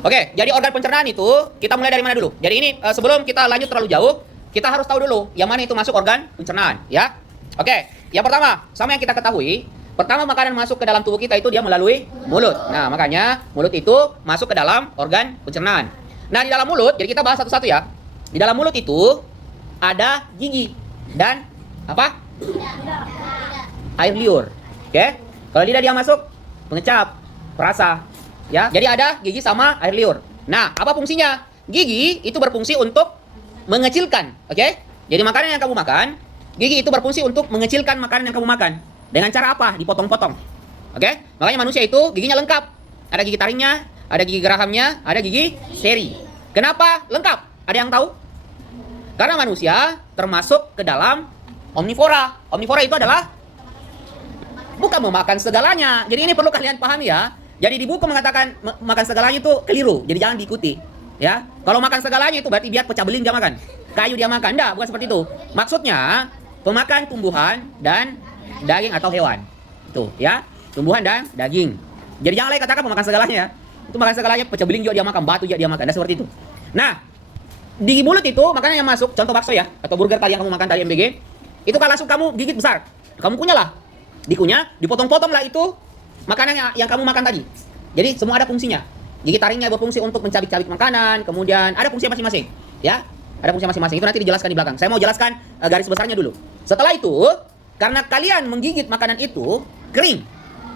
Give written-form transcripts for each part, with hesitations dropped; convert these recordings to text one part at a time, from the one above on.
Oke, jadi organ pencernaan itu kita mulai dari mana dulu? Jadi ini sebelum kita lanjut terlalu jauh, kita harus tahu dulu yang mana itu masuk organ pencernaan, ya. Oke, yang pertama, sama yang kita ketahui, pertama makanan masuk ke dalam tubuh kita itu dia melalui mulut. Nah, makanya mulut itu masuk ke dalam organ pencernaan. Nah, di dalam mulut, jadi kita bahas satu-satu ya. Di dalam mulut itu ada gigi dan apa? Air liur. Oke. Kalau lidah dia masuk mengecap, perasa. Ya, jadi ada gigi sama air liur. Nah, apa fungsinya? Gigi itu berfungsi untuk mengecilkan, oke? Jadi makanan yang kamu makan, gigi itu berfungsi untuk mengecilkan makanan yang kamu makan. Dengan cara apa? Dipotong-potong. Oke? Makanya manusia itu giginya lengkap. Ada gigi taringnya, ada gigi gerahamnya, ada gigi seri. Kenapa lengkap? Ada yang tahu? Karena manusia termasuk ke dalam omnivora. Omnivora itu adalah bukan memakan segalanya. Jadi ini perlu kalian pahami ya. Jadi di buku mengatakan makan segalanya itu keliru. Jadi jangan diikuti. Ya. Kalau makan segalanya itu berarti biar pecah beling dia makan. Kayu dia makan. Enggak, bukan seperti itu. Maksudnya pemakan tumbuhan dan daging atau hewan. Itu ya. Tumbuhan dan daging. Jadi jangan lagi katakan pemakan segalanya ya. Itu makan segalanya pecah beling juga dia makan, batu juga dia makan. Dan seperti itu. Nah, di mulut itu makanan yang masuk, contoh bakso ya, atau burger tadi yang kamu makan tadi MBG, itu kalau langsung kamu gigit besar. Kamu kunyalah. Dikunyah, dipotong-potong lah itu makanan yang kamu makan tadi. Jadi semua ada fungsinya. Gigi taringnya berfungsi untuk mencabik-cabik makanan, kemudian ada fungsi masing-masing, ya. Ada fungsi masing-masing. Itu nanti dijelaskan di belakang. Saya mau jelaskan garis besarnya dulu. Setelah itu, karena kalian menggigit makanan itu kering,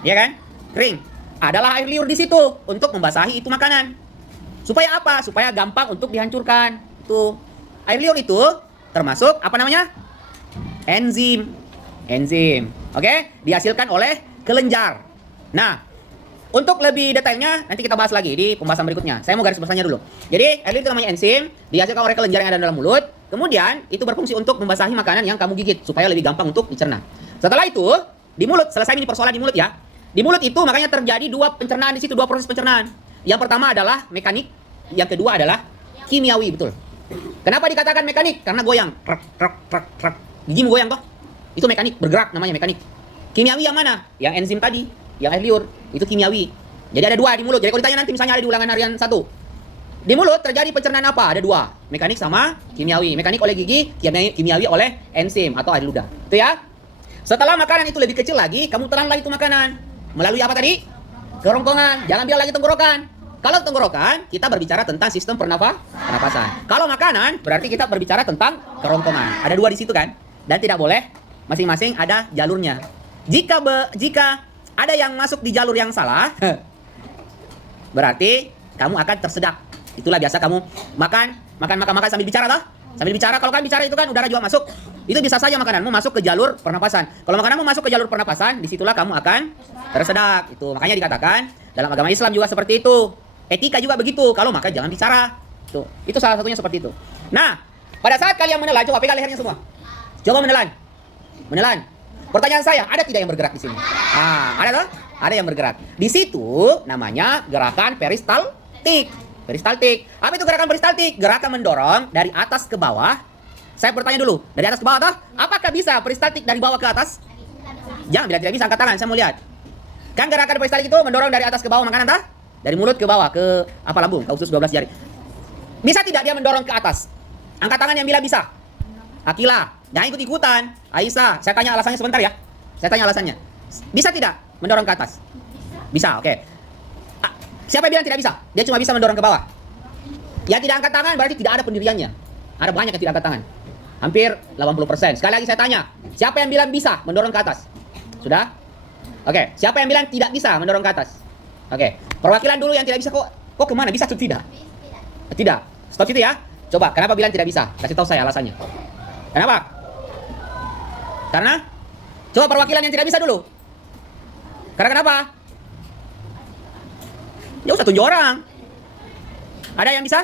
ya kan? Kering. Adalah air liur di situ untuk membasahi itu makanan. Supaya apa? Supaya gampang untuk dihancurkan. Tuh. Air liur itu termasuk apa namanya? Enzim. Enzim. Oke? Dihasilkan oleh kelenjar. Nah, untuk lebih detailnya nanti kita bahas lagi di pembahasan berikutnya. Saya mau garis besarnya dulu. Jadi, air liur itu namanya enzim, dihasilkan oleh kelenjar yang ada dalam mulut. Kemudian, itu berfungsi untuk membasahi makanan yang kamu gigit supaya lebih gampang untuk dicerna. Setelah itu, di mulut, selesai ini persoalan di mulut ya. Di mulut itu makanya terjadi dua pencernaan di situ, dua proses pencernaan. Yang pertama adalah mekanik, yang kedua adalah kimiawi, betul. Kenapa dikatakan mekanik? Karena goyang. Trek, trek, trek, trek. Gigimu goyang toh? Itu mekanik, bergerak namanya mekanik. Kimiawi yang mana? Yang enzim tadi, yang air liur, itu kimiawi. Jadi ada dua di mulut. Jadi kalau ditanya nanti misalnya ada di ulangan harian 1. Di mulut terjadi pencernaan apa? Ada dua. Mekanik sama kimiawi. Mekanik oleh gigi, kimiawi oleh enzim atau air ludah. Itu ya. Setelah makanan itu lebih kecil lagi, kamu telanlah itu makanan. Melalui apa tadi? Kerongkongan. Jangan bilang lagi tenggorokan. Kalau tenggorokan, kita berbicara tentang sistem pernapasan. Kalau makanan, berarti kita berbicara tentang kerongkongan. Ada dua di situ kan? Dan tidak boleh masing-masing ada jalurnya. Jika ada yang masuk di jalur yang salah, berarti kamu akan tersedak. Itulah biasa kamu makan sambil bicara toh? Sambil bicara, kalau kan bicara itu kan udara juga masuk. Itu bisa saja makananmu masuk ke jalur pernapasan. Kalau makananmu masuk ke jalur pernapasan, disitulah kamu akan tersedak. Itu makanya dikatakan dalam agama Islam juga seperti itu. Etika juga begitu. Kalau makan jangan bicara. Itu salah satunya seperti itu. Nah, pada saat kalian menelan, coba pegang lehernya semua. Coba menelan. Menelan. Pertanyaan saya, ada tidak yang bergerak di sini? Ah, ada toh? Ada yang bergerak. Di situ namanya gerakan peristaltik. Peristaltik. Apa itu gerakan peristaltik? Gerakan mendorong dari atas ke bawah. Saya bertanya dulu, dari atas ke bawah toh? Apakah bisa peristaltik dari bawah ke atas? Jangan, bila tidak bisa angkat tangan, saya mau lihat. Kan gerakan peristaltik itu mendorong dari atas ke bawah makanan toh? Dari mulut ke bawah ke apa lambung, ke usus 12 jari. Bisa tidak dia mendorong ke atas? Angkat tangan yang bila bisa. Akila, jangan ikut-ikutan. Aisyah, saya tanya alasannya sebentar ya. Saya tanya alasannya. Bisa tidak mendorong ke atas? Bisa, oke. Siapa yang bilang tidak bisa? Dia cuma bisa mendorong ke bawah. Yang tidak angkat tangan berarti tidak ada pendiriannya. Ada banyak yang tidak angkat tangan. Hampir 80%. Sekali lagi saya tanya, siapa yang bilang bisa mendorong ke atas? Sudah? Oke, siapa yang bilang tidak bisa mendorong ke atas? Oke, perwakilan dulu yang tidak bisa kok kemana? Bisa atau tidak? Tidak. Stop situ ya. Coba, kenapa bilang tidak bisa? Kasih tahu saya alasannya. Kenapa? Karena coba perwakilan yang tidak bisa dulu. Karena kenapa? Ya usah tunjuk orang. Ada yang bisa?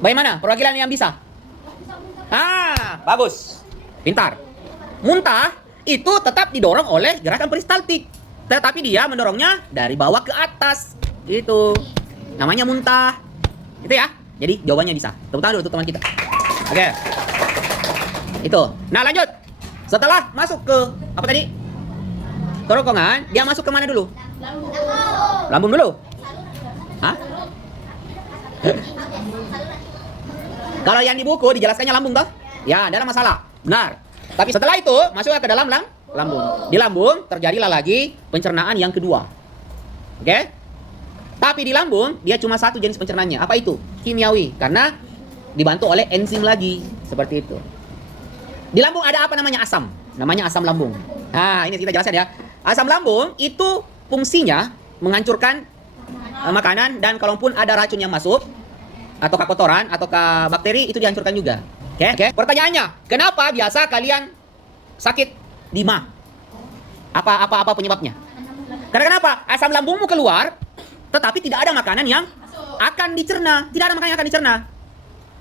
Bagaimana? Perwakilan yang bisa? Ah, bagus. Pintar. Muntah itu tetap didorong oleh gerakan peristaltik. Tetapi dia mendorongnya dari bawah ke atas. Gitu. Namanya muntah. Itu ya. Jadi jawabannya bisa. Tepuk tangan dulu untuk teman kita. Oke. Itu. Nah, lanjut. Setelah masuk ke apa tadi? Kerongkongan, dia masuk ke mana dulu? Lambung dulu. Hah? Kalau yang di buku dijelaskannya lambung toh? Ya, tidak ada masalah. Benar. Tapi setelah itu masuk ke dalam lambung. Di lambung terjadilah lagi pencernaan yang kedua. Oke? Tapi di lambung dia cuma satu jenis pencernaannya. Apa itu? Kimiawi. Karena dibantu oleh enzim lagi. Seperti itu. Di lambung ada apa namanya? Asam. Namanya asam lambung. Nah, ini kita jelaskan ya. Asam lambung itu fungsinya menghancurkan makanan, dan kalaupun ada racun yang masuk atau kotoran atau bakteri itu dihancurkan juga. Oke? Pertanyaannya, kenapa biasa kalian sakit di ma? Apa penyebabnya? Karena kenapa? Asam lambungmu keluar, tetapi tidak ada makanan yang akan dicerna. Tidak ada makanan yang akan dicerna.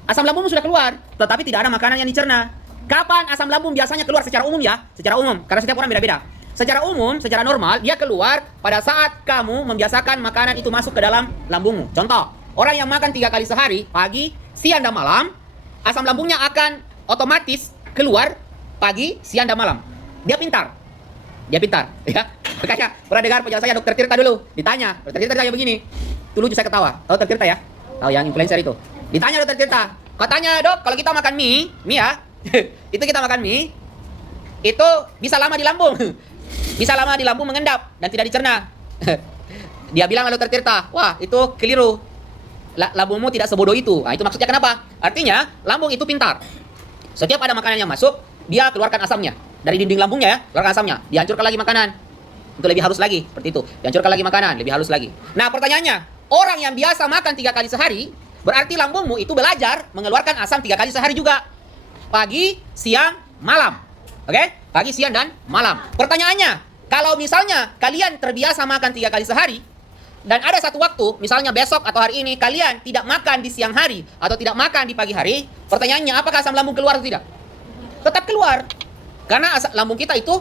Asam lambungmu sudah keluar, tetapi tidak ada makanan yang dicerna. Kapan asam lambung biasanya keluar secara umum ya? Secara umum, karena setiap orang beda-beda. Secara umum, secara normal, dia keluar pada saat kamu membiasakan makanan itu masuk ke dalam lambungmu. Contoh, orang yang makan 3 kali sehari, pagi, siang, dan malam, asam lambungnya akan otomatis keluar pagi, siang, dan malam. Dia pintar. Ya. Makanya, pernah dengar penjelasannya Dokter Tirta dulu. Ditanya, Dokter Tirta tanya begini. Itu lucu, saya ketawa. Tahu Dokter Tirta ya? Tahu yang influencer itu. Ditanya Dokter Tirta, katanya dok, kalau kita makan mie ya, itu kita makan mie, itu bisa lama di lambung. Bisa lama di lambung mengendap dan tidak dicerna. Dia bilang sama Dokter Tirta, wah itu keliru. Lambungmu tidak sebodoh itu. Nah, itu maksudnya kenapa? Artinya lambung itu pintar. Setiap ada makanan yang masuk, dia keluarkan asamnya dari dinding lambungnya ya, keluarkan asamnya. Dihancurkan lagi makanan untuk lebih halus lagi, seperti itu. Dihancurkan lagi makanan, lebih halus lagi. Nah, pertanyaannya, orang yang biasa makan 3 kali sehari, berarti lambungmu itu belajar mengeluarkan asam 3 kali sehari juga. Pagi, siang, malam. Oke? Pagi, siang, dan malam. Pertanyaannya, kalau misalnya kalian terbiasa makan 3 kali sehari, dan ada satu waktu, misalnya besok atau hari ini, kalian tidak makan di siang hari atau tidak makan di pagi hari, pertanyaannya, apakah asam lambung keluar atau tidak? Tetap keluar. Karena lambung kita itu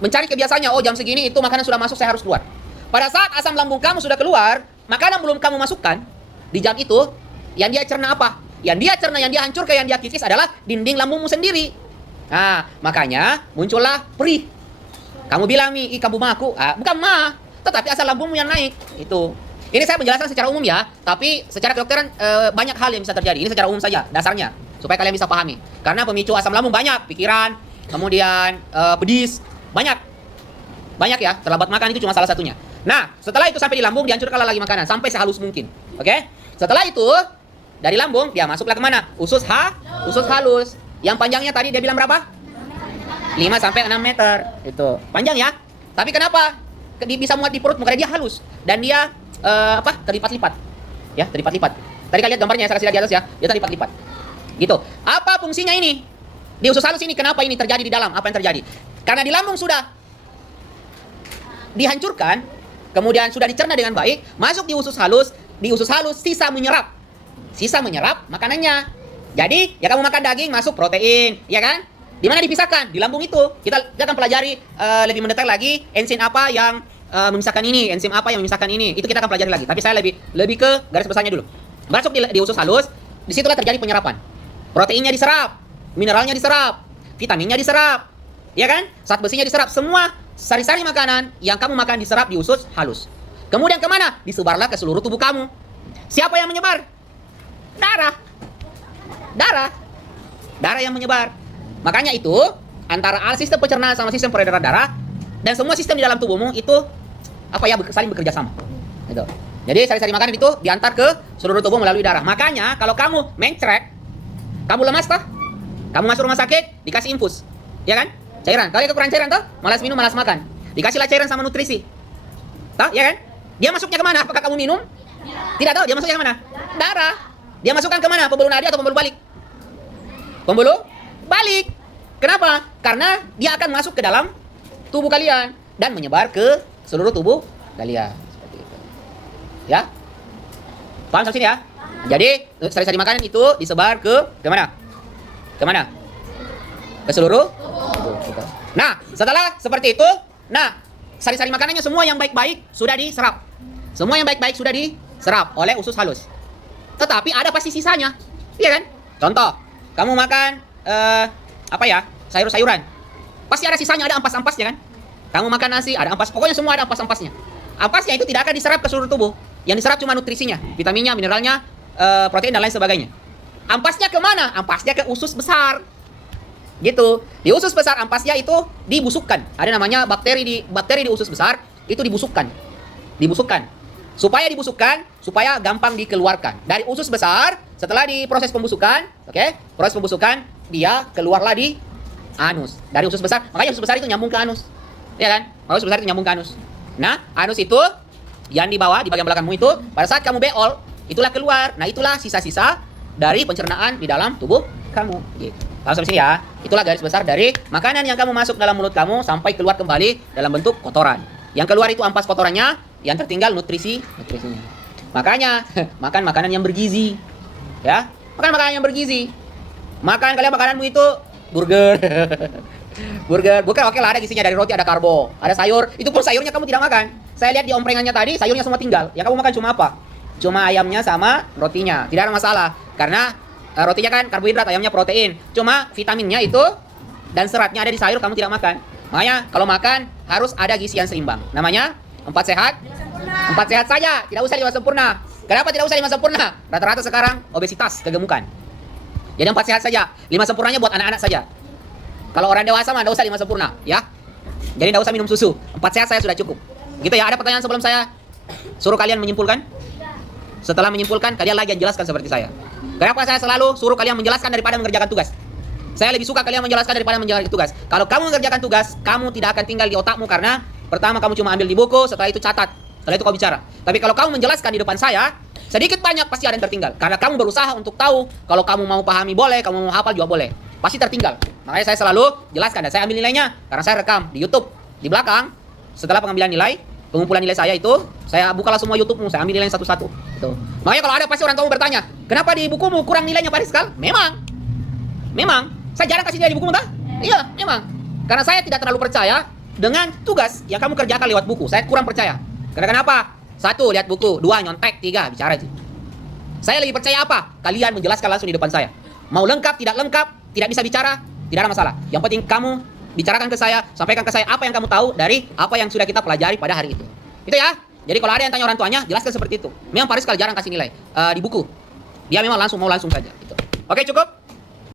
mencari kebiasaannya, oh jam segini itu makanan sudah masuk, saya harus keluar. Pada saat asam lambung kamu sudah keluar, makanan belum kamu masukkan, di jam itu, yang dia cerna apa? Yang dia cerna, yang dia hancurkan, yang dia kikis adalah dinding lambungmu sendiri. Nah, makanya muncullah perih. Kamu bilang nih, kamu maku, bukan mah, tetapi asam lambungmu yang naik. Itu. Ini saya menjelaskan secara umum ya, tapi secara kedokteran banyak hal yang bisa terjadi. Ini secara umum saja, dasarnya, supaya kalian bisa pahami. Karena pemicu asam lambung banyak, pikiran, kemudian pedis, banyak ya. Terlambat makan itu cuma salah satunya. Nah, setelah itu sampai di lambung, dihancurkan lagi makanan sampai sehalus mungkin. Oke? Setelah itu dari lambung dia masuklah kemana? Usus halus. Yang panjangnya tadi dia bilang berapa? 5 sampai 6 meter. Itu panjang ya. Tapi kenapa? Dia bisa muat di perut, makanya dia halus dan dia terlipat-lipat. Ya, terlipat-lipat. Tadi kalian lihat gambarnya saya kasih lihat di atas ya. Dia terlipat-lipat. Gitu. Apa fungsinya ini? Di usus halus ini kenapa ini terjadi di dalam? Apa yang terjadi? Karena di lambung sudah dihancurkan, kemudian sudah dicerna dengan baik, masuk di usus halus sisa menyerap makanannya. Jadi, ya kamu makan daging, masuk protein, ya kan? Di mana dipisahkan? Di lambung itu. Kita akan pelajari lebih mendetail lagi enzim apa yang memisahkan ini, enzim apa yang memisahkan ini. Itu kita akan pelajari lagi. Tapi saya lebih ke garis besarnya dulu. Masuk di usus halus, disitulah terjadi penyerapan. Proteinnya diserap, mineralnya diserap, vitaminnya diserap, ya kan? Zat besinya diserap. Semua sari-sari makanan yang kamu makan diserap di usus halus. Kemudian kemana? Disebarlah ke seluruh tubuh kamu. Siapa yang menyebar? Darah yang menyebar. Makanya itu antara sistem pencernaan sama sistem peredaran darah dan semua sistem di dalam tubuhmu itu saling bekerja sama. Gitu. Jadi sari-sari makanan itu diantar ke seluruh tubuh melalui darah. Makanya kalau kamu mencrek, kamu lemas toh? Kamu masuk rumah sakit, dikasih infus. Ya kan? Cairan. Kalau kekurangan cairan toh, malas minum, malas makan. Dikasihlah cairan sama nutrisi. Toh, ya kan? Dia masuknya kemana? Apakah kamu minum? Tidak tahu. Dia masuknya kemana? Darah. Dia masukkan kemana? Pembuluh nadi atau pembuluh balik? Pembuluh balik. Kenapa? Karena dia akan masuk ke dalam tubuh kalian dan menyebar ke seluruh tubuh kalian. Seperti itu. Ya? Paham sampai sini ya? Jadi, sari-sari makanan itu disebar ke mana? Kemana? Ke seluruh tubuh. Nah, setelah seperti itu, sari-sari makanannya semua yang baik-baik sudah diserap. Semua yang baik-baik sudah diserap oleh usus halus. Tetapi ada pasti sisanya. Iya kan? Contoh, kamu makan sayur-sayuran. Pasti ada sisanya, ada ampas-ampasnya kan? Kamu makan nasi, ada ampas. Pokoknya semua ada ampas-ampasnya. Ampasnya itu tidak akan diserap ke seluruh tubuh. Yang diserap cuma nutrisinya, vitaminnya, mineralnya, protein dan lain sebagainya. Ampasnya kemana? Ampasnya ke usus besar. Gitu. Di usus besar ampasnya itu dibusukkan. Ada namanya bakteri di usus besar itu dibusukkan. Dibusukkan. Supaya dibusukkan, supaya gampang dikeluarkan. Dari usus besar, setelah diproses pembusukan, oke? Proses pembusukan, dia keluarlah di anus. Dari usus besar, makanya usus besar itu nyambung ke anus. Ya kan? Usus besar itu nyambung ke anus. Nah, anus itu yang di bawah, di bagian belakangmu itu, pada saat kamu beol, itulah keluar. Nah, itulah sisa-sisa dari pencernaan di dalam tubuh kamu. Gitu. Lalu sampai sini ya. Itulah garis besar dari makanan yang kamu masuk dalam mulut kamu sampai keluar kembali dalam bentuk kotoran. Yang keluar itu ampas kotorannya, yang tertinggal nutrisinya. Makanya makan makanan yang bergizi. Ya, makan makanan yang bergizi. Makan kalian makananmu itu burger. burger oke lah, ada gizinya, dari roti ada karbo, ada sayur. Itu pun sayurnya kamu tidak makan. Saya lihat di omprengannya tadi sayurnya semua tinggal. Yang kamu makan cuma apa? Cuma ayamnya sama rotinya. Tidak ada masalah karena rotinya kan karbohidrat, ayamnya protein. Cuma vitaminnya itu dan seratnya ada di sayur, kamu tidak makan. Makanya kalau makan harus ada gizi yang seimbang. Namanya 4 sehat. 4 sehat saja, tidak usah 5 sempurna. Kenapa tidak usah 5 sempurna? Rata-rata sekarang obesitas, kegemukan. Jadi 4 sehat saja. 5 sempurnanya buat anak-anak saja. Kalau orang dewasa mah tidak usah 5 sempurna, ya. Jadi tidak usah minum susu. 4 sehat saya sudah cukup. Gitu ya. Ada pertanyaan sebelum saya suruh kalian menyimpulkan? Setelah menyimpulkan, kalian lagi jelaskan seperti saya. Kenapa saya selalu suruh kalian menjelaskan daripada mengerjakan tugas? Saya lebih suka kalian menjelaskan daripada menjalankan tugas. Kalau kamu mengerjakan tugas, kamu tidak akan tinggal di otakmu karena pertama kamu cuma ambil di buku, setelah itu catat, setelah itu kau bicara. Tapi kalau kamu menjelaskan di depan saya, sedikit banyak pasti ada yang tertinggal. Karena kamu berusaha untuk tahu, kalau kamu mau pahami boleh, kamu mau hafal juga boleh. Pasti tertinggal. Makanya saya selalu jelaskan dan saya ambil nilainya karena saya rekam di YouTube. Di belakang, setelah pengambilan nilai, pengumpulan nilai saya itu, saya bukalah semua YouTube-mu, saya ambil nilainya satu-satu. Gitu. Makanya kalau ada pasti orang tua bertanya, kenapa di bukumu kurang nilainya Pak Rizkal? Memang. Saya jarang kasih nilai di buku, entah? Iya, memang. Karena saya tidak terlalu percaya dengan tugas yang kamu kerjakan lewat buku. Saya kurang percaya. Karena kenapa? 1, lihat buku. 2, nyontek. 3, bicara itu. Saya lebih percaya apa? Kalian menjelaskan langsung di depan saya. Mau lengkap, tidak lengkap, tidak bisa bicara, tidak ada masalah. Yang penting kamu bicarakan ke saya, sampaikan ke saya apa yang kamu tahu dari apa yang sudah kita pelajari pada hari itu. Itu ya. Jadi kalau ada yang tanya orang tuanya, jelaskan seperti itu. Memang Pak Rizkal jarang kasih nilai di buku. Dia memang mau langsung saja. Gitu. Oke, cukup?